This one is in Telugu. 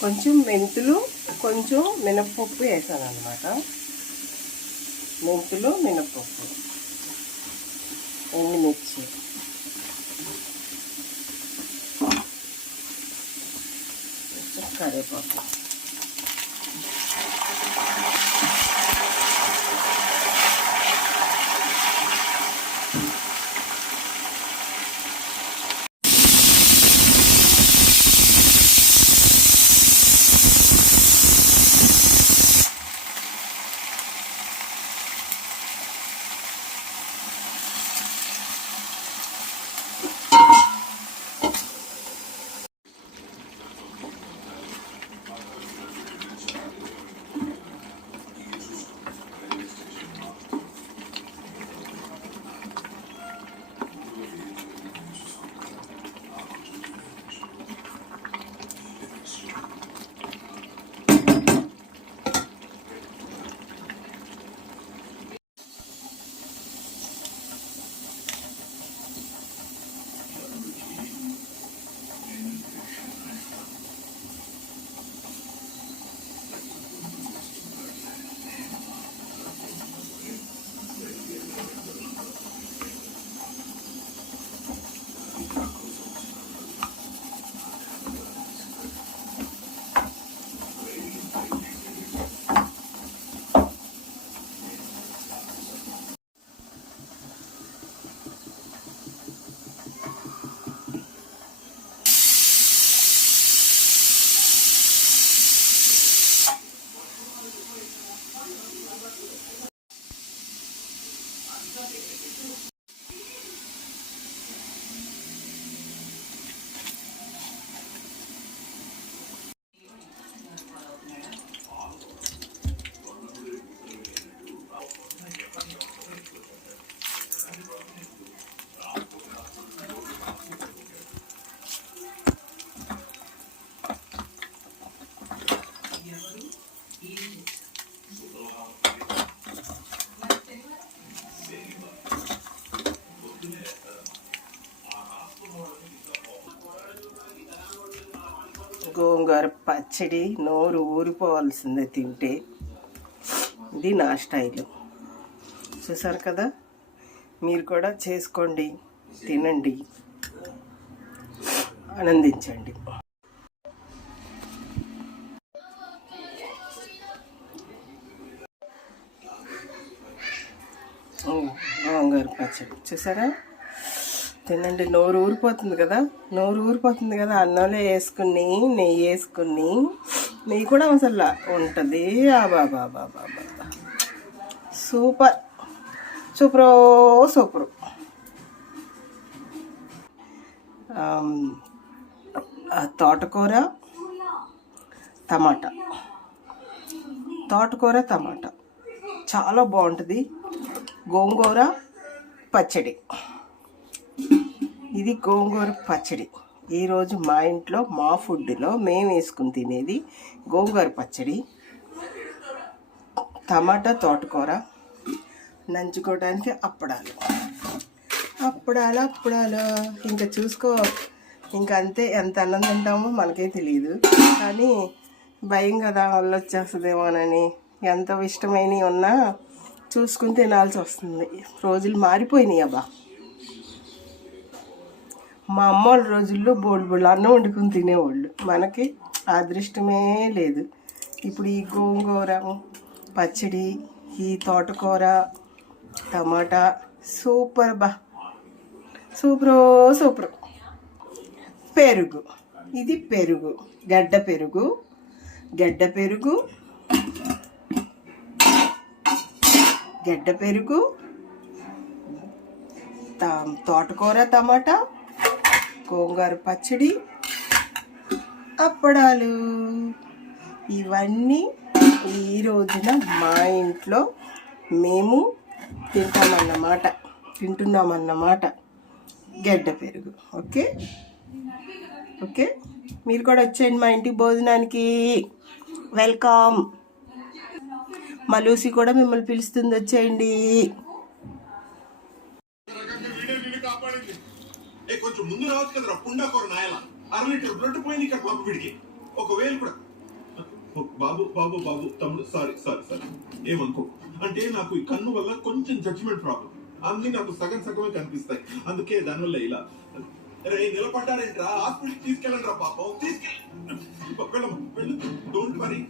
కొంచెం మెంతులు, కొంచెం మినప్పప్పు వేసాను అన్నమాట. మెంతులు, మినప్పప్పు, ఎండుమిర్చి, కరివేపాకు. గోంగూర పచ్చడి నోరు ఊరిపోవాల్సిందే తింటే. ఇది నా స్టైలు. చూసారు కదా, మీరు కూడా చేసుకోండి, తినండి, ఆనందించండి. గోంగూర పచ్చడి చూసారా, తినండి. నోరు ఊరిపోతుంది కదా, అన్నంలో వేసుకుని నెయ్యి వేసుకుని, నెయ్యి కూడా అసలు ఉంటుంది. బాబా సూపర్ సూపరో సూపరు. తోటకూర టమాటా చాలా బాగుంటుంది. గోంగూర పచ్చడి, ఇది గోంగూర పచ్చడి. ఈరోజు మా ఇంట్లో మా ఫుడ్లో మేము వేసుకుని తినేది గోంగూర పచ్చడి, టమాటా, తోటకూర, నంచుకోవడానికి అప్పడాలు. ఇంకా చూసుకో, ఇంకా అంతే. ఎంత అన్నం తింటామో మనకే తెలియదు, కానీ భయం కదా, వాళ్ళు వచ్చేస్తుందేమోనని ఎంత ఇష్టమైనవి ఉన్నా చూసుకుని తినాల్సి వస్తుంది. రోజులు మారిపోయినాయి అబ్బా. మా అమ్మ వాళ్ళ రోజుల్లో బోళ్ళు అన్నం వండుకుని తినేవాళ్ళు. మనకి అదృష్టమే లేదు. ఇప్పుడు ఈ గోంగూర పచ్చడి, ఈ తోటకూర, టమాటా సూపర్ సూపరు. పెరుగు, ఇది పెరుగు, గడ్డ పెరుగు, తోటకూర, టమాటా, గోంగూర పచ్చడి, అప్పడాలు. ఇవన్నీ ఈ రోజున మా ఇంట్లో మేము తింటున్నామన్నమాట. గడ్డ పెరుగు. ఓకే, మీరు కూడా వచ్చేయండి మా ఇంటికి భోజనానికి. వెల్కమ్. మా లూసి కూడా మిమ్మల్ని పిలుస్తుంది, వచ్చేయండి. కొంచెం ముందు రావచ్చు కదా, పుండాకోర నాయల 6 లీటర్ బ్లడ్ పోయింది ఇక్కడ పాప వీడికి. 1000 కూడా బాబు బాబు బాబు తమ్ముడు సారీ సారీ సారీ ఏమనుకో. అంటే నాకు ఈ కన్ను వల్ల కొంచెం జడ్జిమెంట్ ప్రాబ్లం. అన్ని నాకు సగం సగమే కనిపిస్తాయి. అందుకే దానివల్ల ఇలా. రే నిలబడ్డారేంట్రా, హాస్పిటల్ తీసుకెళ్ళండి రా పాపం, తీసుకెళ్ళి వెళ్ళము వెళ్ళు. Don't worry.